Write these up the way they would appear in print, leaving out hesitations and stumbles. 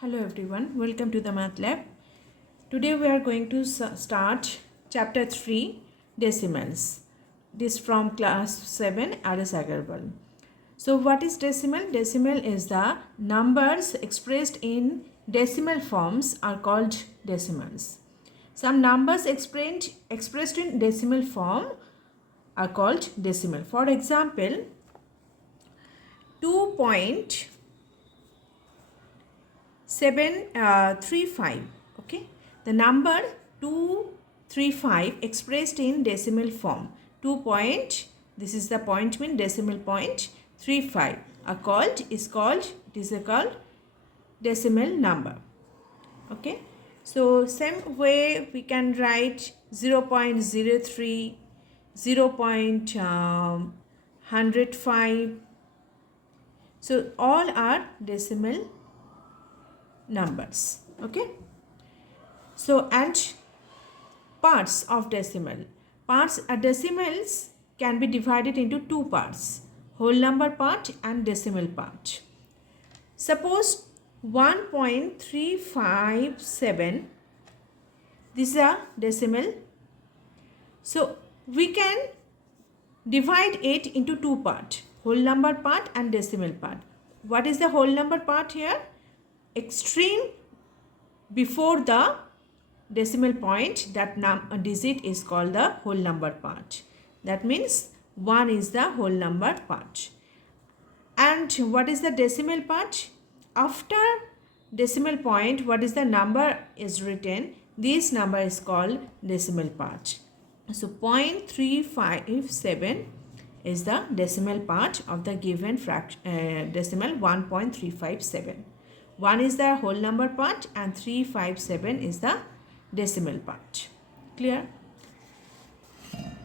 Hello everyone, welcome to the Math Lab. Today we are going to start Chapter 3 Decimals. This from Class 7 RS Aggarwal. So what is decimal? Decimal is the numbers expressed in decimal forms are called decimals. Some numbers expressed in decimal form are called decimal. For example, 2.735. Okay, the number 235 expressed in decimal form. This is the point mean decimal point 35 it is called decimal number. Okay, so same way we can write 0.03, 0.105. So all are decimal numbers. Okay, so and parts of decimal. Decimals can be divided into two parts, whole number part and decimal part. Suppose 1.357, this is a decimal. So we can divide it into two parts, whole number part and decimal part. What is the whole number part here? Extreme before the decimal point, that digit is called the whole number part. That means 1 is the whole number part. And what is the decimal part? After decimal point, what is the number is written? This number is called decimal part. So 0.357 is the decimal part of the given decimal 1.357. 1 is the whole number part and 357 is the decimal part. Clear?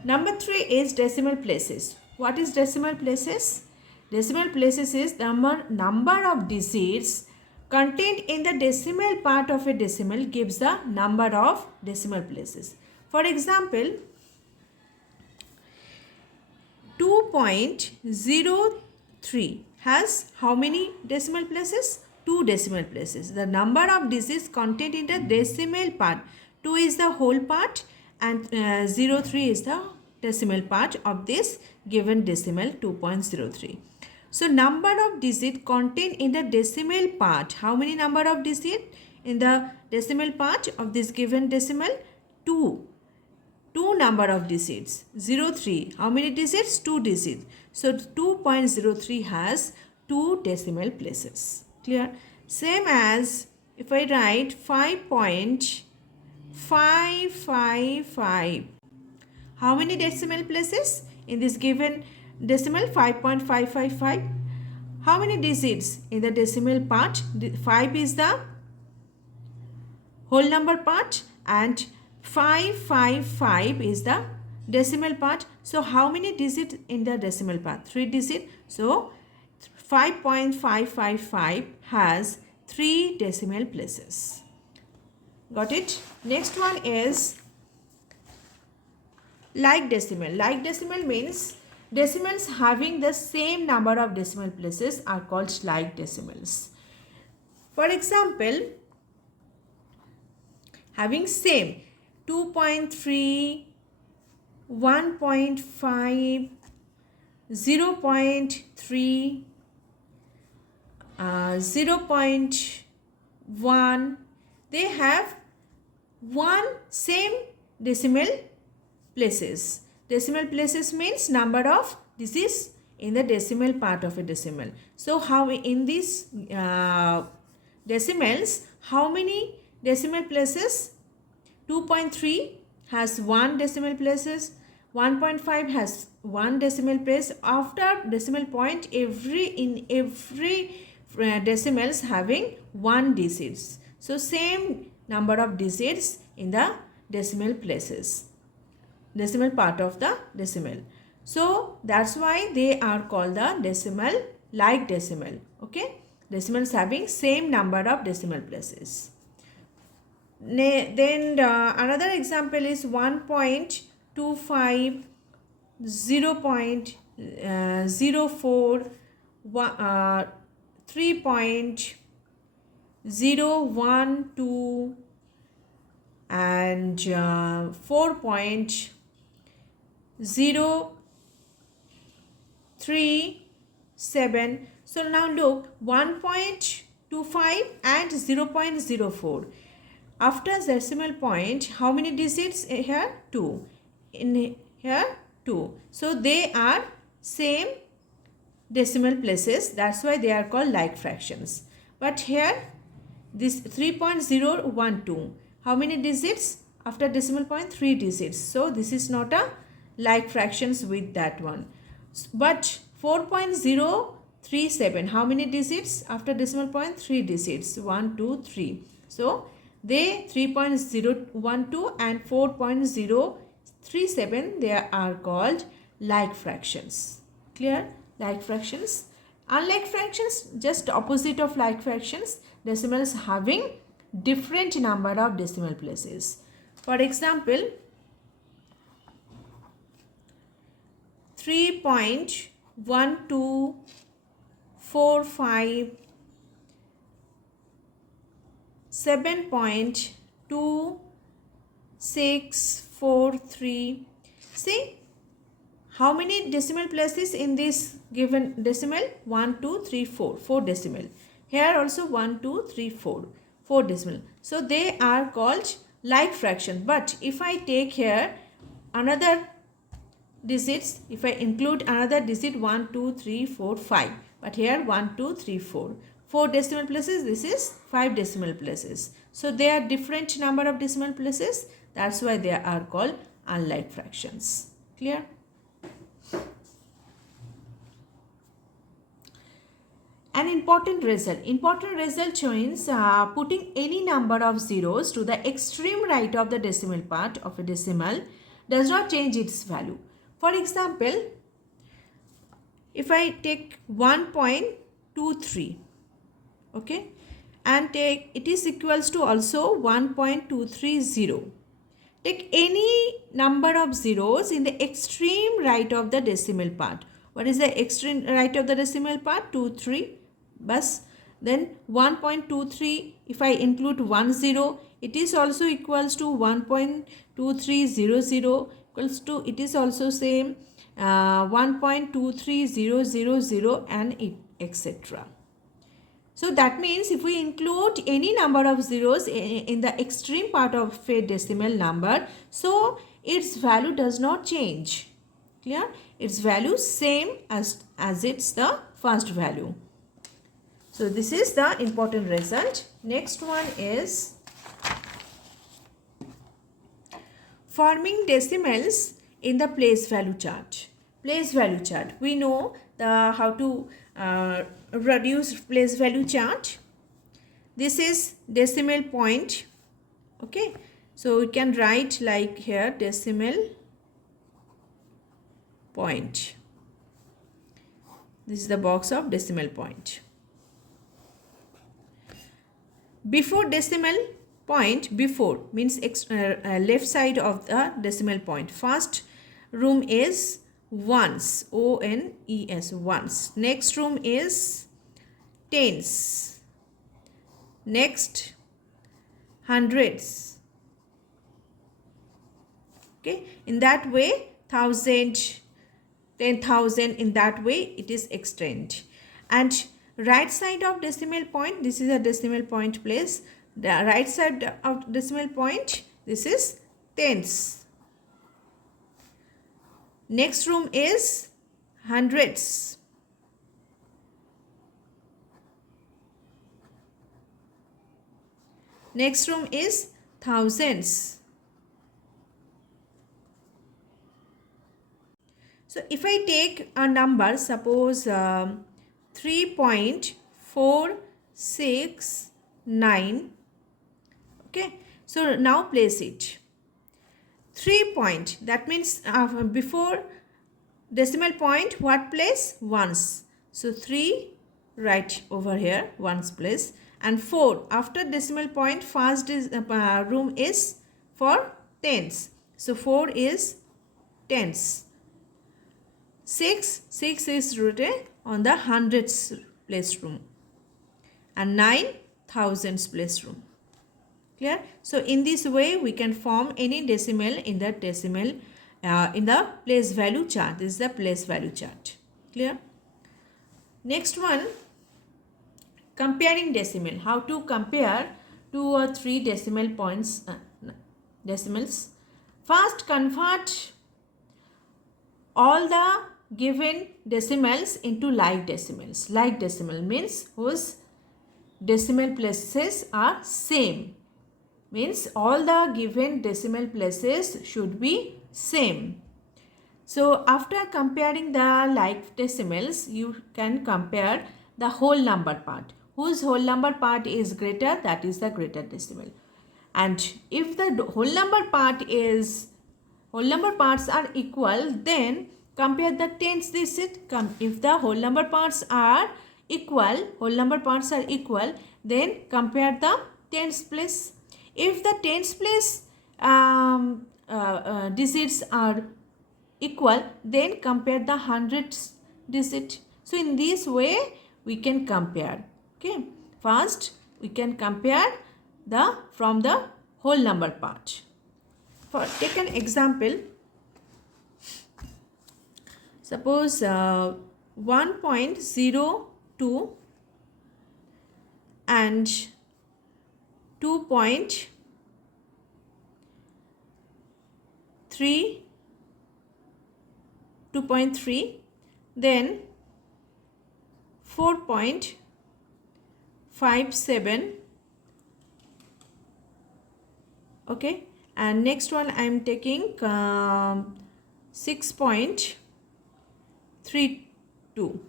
Number 3 is decimal places. What is decimal places? Decimal places is the number of digits contained in the decimal part of a decimal gives the number of decimal places. For example, 2.03 has how many decimal places? 2 decimal places. The number of digits contained in the decimal part. 2 is the whole part and 03 is the decimal part of this given decimal 2.03. So number of digits contained in the decimal part. How many number of digits in the decimal part of this given decimal? 2. 2 number of digits. 03. How many digits? 2 digits. So 2.03 has 2 decimal places. Clear? Same as if I write 5.555. How many decimal places in this given decimal? 5.555. How many digits in the decimal part? 5 is the whole number part and 555 is the decimal part. So how many digits in the decimal part? 3 digits. So 5.555 has 3 decimal places. Got it? Next one is like decimal. Like decimal means decimals having the same number of decimal places are called like decimals. For example, having same 2.3, 1.5, 0.3, 0.1, they have one same decimal places. Decimal places means number of digits in the decimal part of a decimal. So how in these decimals, how many decimal places? 2.3 has 1 decimal places, 1.5 has 1 decimal place. After decimal point, every decimals having 1 digits. So same number of digits in the decimal places, decimal part of the decimal. So that's why they are called the decimal, like decimal. Okay, decimals having same number of decimal places. Then another example is 1.25, 0.04, 3.1, 0, 1, 2 and 4.037. So now look, 1.25 and 0.04. After decimal point, how many digits here? 2. In here 2. So they are same decimal places. That's why they are called like fractions. But here this 3.012. How many digits? After decimal point, 3 digits. So this is not a like fractions with that one. But 4.037. How many digits? After decimal point, 3 digits. 1, 2, 3. So they 3.012 and 4.037, they are called like fractions. Clear? Like fractions. Unlike fractions, just opposite of like fractions, decimals having different number of decimal places. For example, 3.1245, 7.2643. See, how many decimal places in this given decimal? 1, 2, 3, 4. 4 decimal. Here also 1, 2, 3, 4. 4 decimal. So they are called like fraction. But if I take here another digits, if I include another digit 1, 2, 3, 4, 5. But here 1, 2, 3, 4. 4 decimal places, this is 5 decimal places. So they are different number of decimal places. That's why they are called unlike fractions. Clear? An important result. Important result means putting any number of zeros to the extreme right of the decimal part of a decimal does not change its value. For example, if I take 1.23, okay, and take it is equals to also 1.230. Take any number of zeros in the extreme right of the decimal part. What is the extreme right of the decimal part? 2, 3. Bus. Then 1.23, if I include 1 0, it is also equals to 1.2300 equals to, it is also same 1.23000 and etc. So that means if we include any number of zeros in the extreme part of a decimal number, so its value does not change. Clear? Its value same as it's the first value. So this is the important result. Next one is forming decimals in the place value chart. Place value chart. We know how to reduce place value chart. This is decimal point. Okay. So we can write like here decimal point. This is the box of decimal point. Before decimal point, before means left side of the decimal point. First room is ones, O-N-E-S, ones. Next room is tens. Next hundreds. Okay, in that way 1000, 10,000, in that way it is extend. And right side of decimal point, this is a decimal point place. The right side of decimal point, this is tens. Next room is hundreds. Next room is thousands. So if I take a number, suppose 3.469. Okay, so now place it. 3 point, that means before decimal point, what place? Ones. So 3 right over here, ones place. And 4 after decimal point, first is, room is for tens. So 4 is tens. 6 is written on the hundreds place room. And 9 thousands place room. Clear? So in this way we can form any decimal in the in the place value chart. This is the place value chart. Clear? Next one, comparing decimal. How to compare 2 or 3 decimal points, decimals. First, convert all the given decimals into like decimals. Like decimal means whose decimal places are same. Means all the given decimal places should be same. So after comparing the like decimals, you can compare the whole number part. Whose whole number part is greater, that is the greater decimal. And if the whole number parts are equal, then compare the tens digit. If the whole number parts are equal, then compare the tens place. If the tens place digits are equal, then compare the hundreds digit. So in this way we can compare. Okay, first we can compare from the whole number part. For take an example, suppose 1.02 and 2.3, then 4.57. Okay, and next one I am taking 6.32.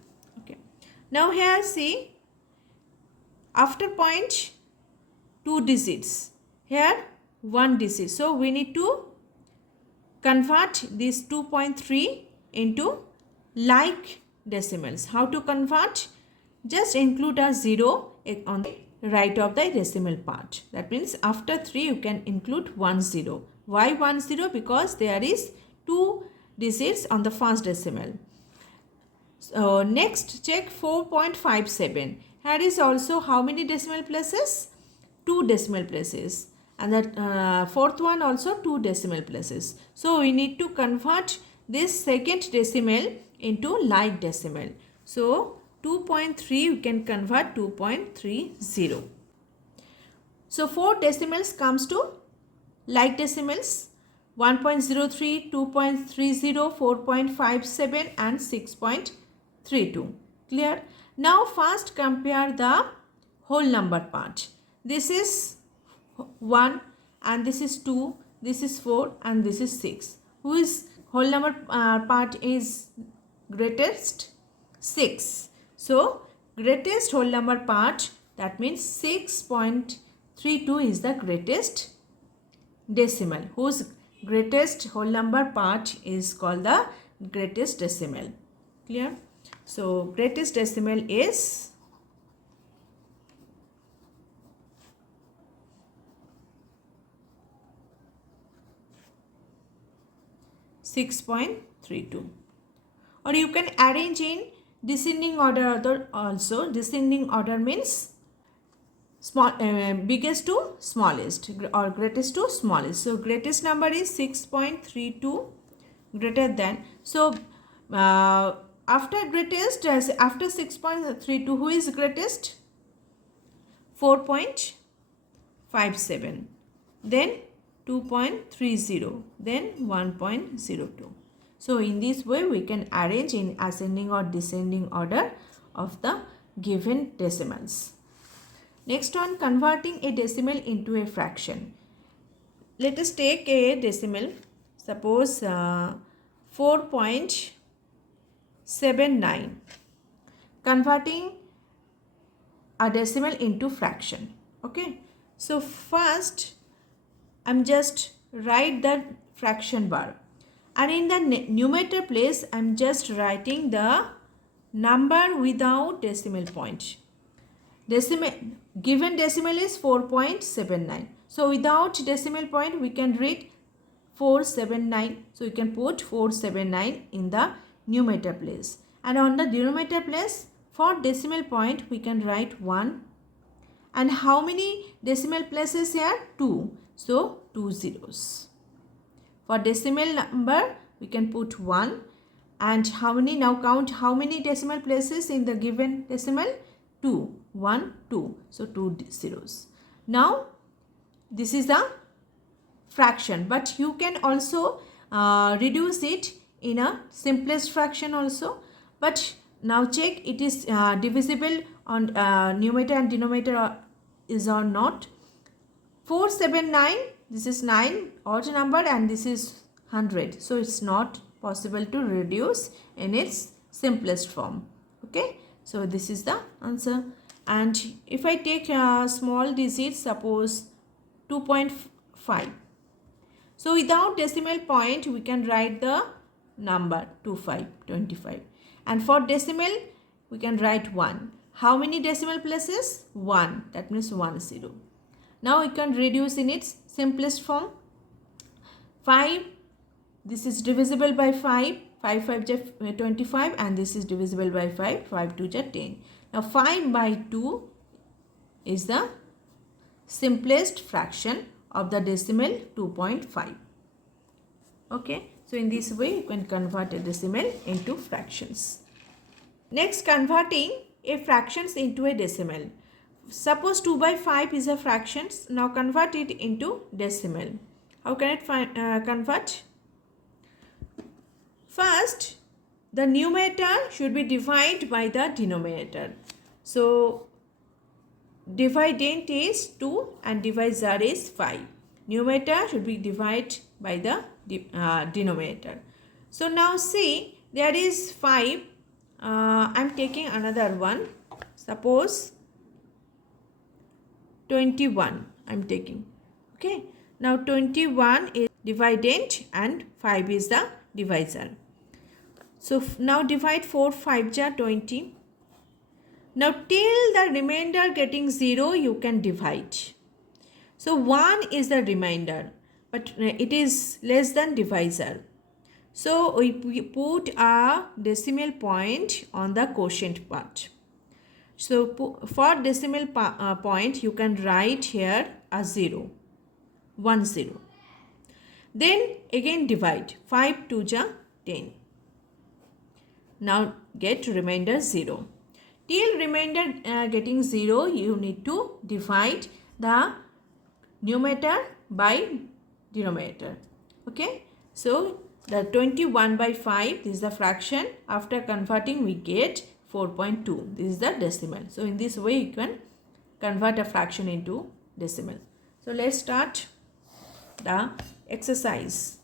Okay, now here see, after point 2 digits, here 1 digit, so we need to convert this 2.3 into like decimals. How to convert? Just include a 0 on the right of the decimal part. That means after 3 you can include 10. Why 10? Because there is 2 digits on the first decimal. So next check 4.57. Here is also how many decimal places? 2 decimal places. And the fourth one also 2 decimal places. So we need to convert this second decimal into like decimal. So 2.3 you can convert 2.30. So 4 decimals comes to like decimals: 1.03, 2.30, 4.57 and 6.32. Clear? Now first compare the whole number part. This is 1 and this is 2, this is 4 and this is 6. Whose whole number part is greatest? 6. So greatest whole number part, that means 6.32 is the greatest decimal. Whose greatest whole number part is called the greatest decimal. Clear? So greatest decimal is 6.32. Or you can arrange in descending order also. Descending order means biggest to smallest or greatest to smallest. So greatest number is 6.32 greater than. So after greatest, after 6.32, who is greatest? 4.57. Then 2.30, then 1.02. So in this way we can arrange in ascending or descending order of the given decimals. Next one, converting a decimal into a fraction. Let us take a decimal, suppose 4.79. Converting a decimal into fraction. Okay, so first I'm just write the fraction bar, and in the numerator place I'm just writing the number without decimal point. Given decimal is 4.79. So without decimal point we can read 479. So you can put 479 in the numerator place, and on the denominator place for decimal point we can write 1, And how many decimal places here? 2. So 2 zeros. For decimal number, we can put 1. And how many? Now count how many decimal places in the given decimal? 2. 1, 2. So 2 zeros. Now this is a fraction, but you can also reduce it in a simplest fraction also. But now check it is divisible on numerator and denominator is or not. 479, this is 9 odd number and this is 100. So it's not possible to reduce in its simplest form. Okay, so this is the answer. And if I take a small digit, suppose 2.5. So without decimal point, we can write the number 25. And for decimal, we can write 1. How many decimal places? 1. That means 1 0. Now we can reduce in its simplest form. 5. This is divisible by 5. 5 5 is 25 and this is divisible by 5. 5 2 is 10. Now 5 by 2 is the simplest fraction of the decimal 2.5. Okay, so in this way you can convert a decimal into fractions. Next, converting a fractions into a decimal. Suppose 2 by 5 is a fraction. Now convert it into decimal. How can it convert? First, the numerator should be divided by the denominator. So dividend is 2 and divisor is 5. Numerator should be divided by the denominator. So now see, there is 5. I am taking another one. Suppose 21 I am taking. Okay. Now 21 is dividend and 5 is the divisor. So now divide 4 5 ja 20. Now till the remainder getting 0 you can divide. So 1 is the remainder but it is less than divisor. So we put a decimal point on the quotient part. So for decimal point you can write here a 0. 1 0. Then again divide. 5 2 ja 10. Now get remainder 0. Till remainder getting 0, you need to divide the numerator by denominator. Okay. So the 21 by 5, this is the fraction. After converting, we get 4.2. This is the decimal. So in this way, you can convert a fraction into decimal. So let's start the exercise.